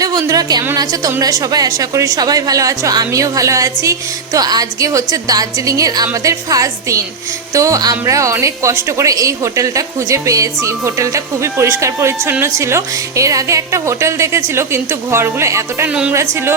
Hello বন্ধুরা, কেমন আছো তোমরা সবাই? আশা করি সবাই ভালো আছো, আমিও ভালো আছি। তো আজকে হচ্ছে দার্জিলিংয়ের আমাদের ফার্স্ট দিন। তো আমরা অনেক কষ্ট করে এই হোটেলটা খুঁজে পেয়েছি। হোটেলটা খুবই পরিষ্কার পরিচ্ছন্ন ছিল। এর আগে একটা হোটেল দেখেছিল, কিন্তু ঘরগুলো এতটা নোংরা ছিল,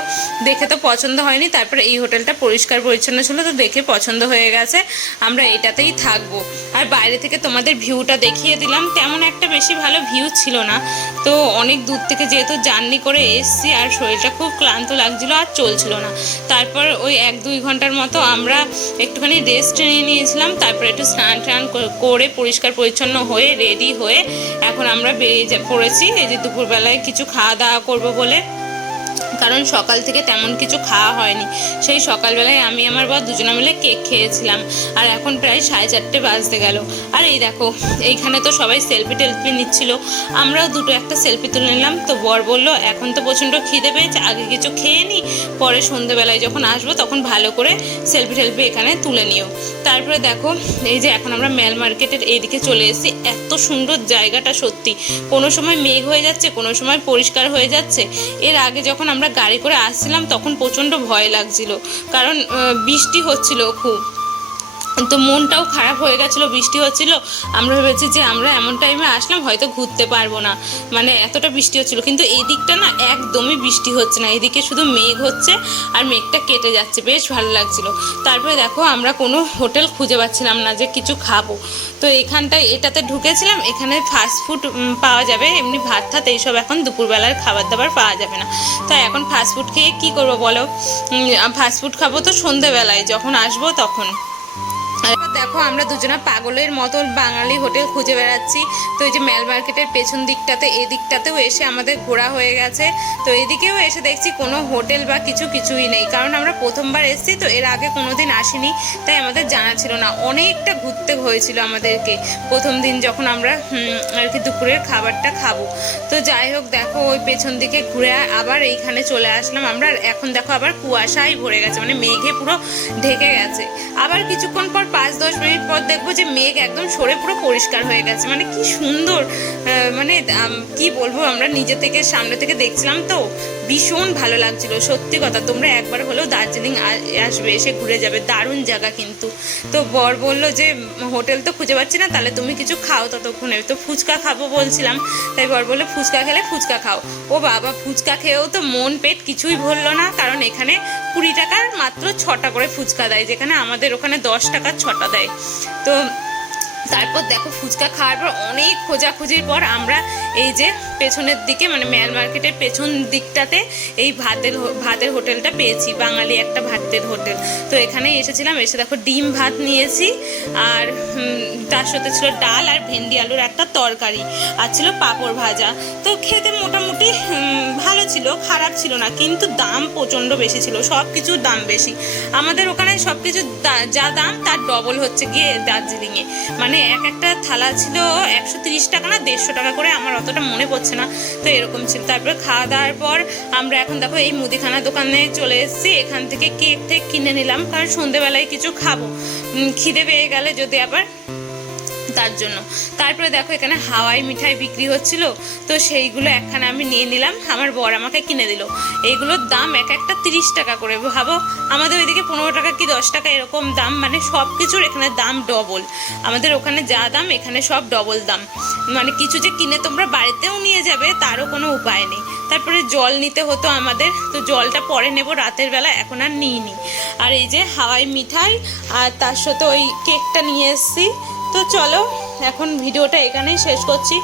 দেখে তো পছন্দ হয়নি। তারপরে এই হোটেলটা পরিষ্কার পরিচ্ছন্ন ছিল, তো দেখে পছন্দ হয়ে গেছে, আমরা এটাতেই থাকবো। আর বাইরে থেকে তোমাদের ভিউটা দেখিয়ে দিলাম, তেমন একটা বেশি ভালো ভিউ ছিল না। তো অনেক দূর থেকে যেহেতু জার্নি করে এসছি, আর শরীরটা খুব ক্লান্ত লাগছিল, আর চলছিল না। তারপর ওই 1-2 ঘন্টার মতো আমরা একটুখানি রেস্ট নিয়ে নিয়েছিলাম। তারপরে একটু স্নান টান করে পরিষ্কার পরিচ্ছন্ন হয়ে রেডি হয়ে এখন আমরা বেরিয়ে পড়েছি। এই যে দুপুরবেলায় কিছু খাওয়া দাওয়া করবো বলে, কারণ সকাল থেকে তেমন কিছু খাওয়া হয়নি। সেই সকালবেলায় আমি আমার বর দুজনে মিলে কেক খেয়েছিলাম। আর এখন প্রায় 4:30 বাজতে গেল। আর এই দেখো, এইখানে তো সবাই সেলফি টেলফি নিচ্ছিল, আমরাও একটা সেলফি তুলে নিলাম। তো বর বলল, এখন তো প্রচণ্ড খিদে পেয়েছে, আগে কিছু খেয়ে নিই, পরে সন্ধ্যেবেলায় যখন আসবো তখন ভালো করে সেলফি টেলফি এখানে তুলে নিও। তারপরে দেখো, এই যে এখন আমরা মেল মার্কেটের এইদিকে চলে এসেছি। এত সুন্দর জায়গাটা সত্যি, কোনো সময় মেঘ হয়ে যাচ্ছে, কোনো সময় পরিষ্কার হয়ে যাচ্ছে। এর আগে যখন আমরা গাড়ি করে আসছিলাম তখন প্রচণ্ড ভয় লাগছিল, কারণ বৃষ্টি হচ্ছিল খুব। তো মনটাও খারাপ হয়ে গেছিলো, বৃষ্টি হচ্ছিল। আমরা ভেবেছি যে আমরা এমন টাইমে আসলাম হয়তো ঘুরতে পারবো না, মানে এতটা বৃষ্টি হচ্ছিল। কিন্তু এই দিকটা না একদমই বৃষ্টি হচ্ছে না, এদিকে শুধু মেঘ হচ্ছে আর মেঘটা কেটে যাচ্ছে, বেশ ভালো লাগছিল। তারপরে দেখো, আমরা কোনো হোটেল খুঁজে পাচ্ছিলাম না যে কিছু খাবো। তো এখানটায় এটাতে ঢুকেছিলাম, এখানে ফাস্টফুড পাওয়া যাবে, এমনি ভাত ঠাত এইসব এখন দুপুরবেলার খাবার দাবার পাওয়া যাবে না। তাই এখন ফাস্টফুড খেয়ে কী করবো বলো? ফাস্টফুড খাবো তো সন্ধেবেলায় যখন আসবো তখন। দেখো, আমরা দুজনা পাগলের মতো বাঙালি হোটেল খুঁজে বেড়াচ্ছি। তো এই যে মেল মার্কেটের পেছন দিকটাতে, এই দিকটাতেও এসে আমাদের ঘোরা হয়ে গেছে। তো এদিকেও এসে দেখছি কোনো হোটেল বা কিছুই নেই, কারণ আমরা প্রথমবার এসেছি, তো এর আগে কোনো দিন আসিনি, তাই আমাদের জানা ছিল না। অনেকটা ঘুরতে হয়েছিল আমাদেরকে প্রথম দিন যখন আমরা আর কি দুপুরের খাবারটা খাবো। তো যাই হোক, দেখো ওই পেছন দিকে ঘুরে আবার এইখানে চলে আসলাম আমরা। এখন দেখো আবার কুয়াশায় ভরে গেছে, মানে মেঘে পুরো ঢেকে গেছে। আবার কিছুক্ষণ পর 5-10 মিনিট পর দেখবো যে মেঘ একদম সরে পুরো পরিষ্কার হয়ে গেছে। মানে কি সুন্দর, মানে কি বলবো, আমরা নিজে থেকে সামনে থেকে দেখছিলাম, তো ভীষণ ভালো লাগছিল। সত্যি কথা, তোমরা একবার হলেও দার্জিলিং আসবে, এসে ঘুরে যাবে, দারুণ জায়গা কিন্তু। তো বর বললো যে হোটেল তো খুঁজে পাচ্ছি না, তাহলে তুমি কিছু খাও ততক্ষণে। তো ফুচকা খাবো বলছিলাম, তাই বর বললো ফুচকা খেলে ফুচকা খাও। ও বাবা, ফুচকা খেয়েও তো মন পেট কিছুই ভরলো না, কারণ এখানে 20 টাকার মাত্র 6টা করে ফুচকা দেয়, যেখানে আমাদের ওখানে 10 টাকার 6টা দেয়। তো তারপর দেখো, ফুচকা খাওয়ার পর অনেক খোঁজাখুঁজির পর আমরা এই যে পেছনের দিকে, মানে মেল মার্কেটের পেছন দিকটাতে এই ভাতের হোটেলটা পেয়েছি, বাঙালি একটা ভাতের হোটেল। তো এখানে এসেছিলাম, এসে দেখো ডিম ভাত নিয়েছি, আর তার সাথে ছিল ডাল আর ভেন্ডি আলুর একটা তরকারি, আর ছিল পাঁপড় ভাজা। তো খেতে মোটামুটি ভালো ছিল, খারাপ ছিল না, কিন্তু দাম প্রচণ্ড বেশি ছিল, সব কিছুর দাম বেশি। আমাদের ওখানে সব কিছু যা দাম তার ডবল হচ্ছে গিয়ে দার্জিলিংয়ে। মানে একটা থালা ছিল 130 টাকা না 150 টাকা করে, আমার অতটা মনে পড়ছে না, তো এরকম ছিল। তারপরে খাওয়া দাওয়ার পর আমরা এখন দেখো এই মুদিখানা দোকানে চলে এসেছি। এখান থেকে কেক টেক কিনে নিলাম, কারণ সন্ধেবেলায় কিছু খাবো, খিদে পেয়ে গেলে যদি আবার, তার জন্য। তারপরে দেখো, এখানে হাওয়াই মিঠাই বিক্রি হচ্ছিল, তো সেইগুলো একখানা আমি নিয়ে নিলাম, আমার বর আমাকে কিনে দিল। এইগুলোর দাম একটা 30 টাকা করে। ভাবো, আমাদের ওইদিকে 15 টাকা কি 10 টাকা এরকম দাম, মানে সব কিছুর এখানে দাম ডবল। আমাদের ওখানে যা দাম এখানে সব ডবল দাম, মানে কিছু যে কিনে তোমরা বাড়িতেও নিয়ে যাবে তারও কোনো উপায় নেই। তারপরে জল নিতে হতো আমাদের, তো জলটা পরে নেব রাতের বেলা, এখন আর নিইনি। আর এই যে হাওয়াই মিঠাই, আর তার সাথে ওই কেকটা নিয়ে এসেছি। তো চলো, এখন ভিডিওটা এখানেই শেষ করছি।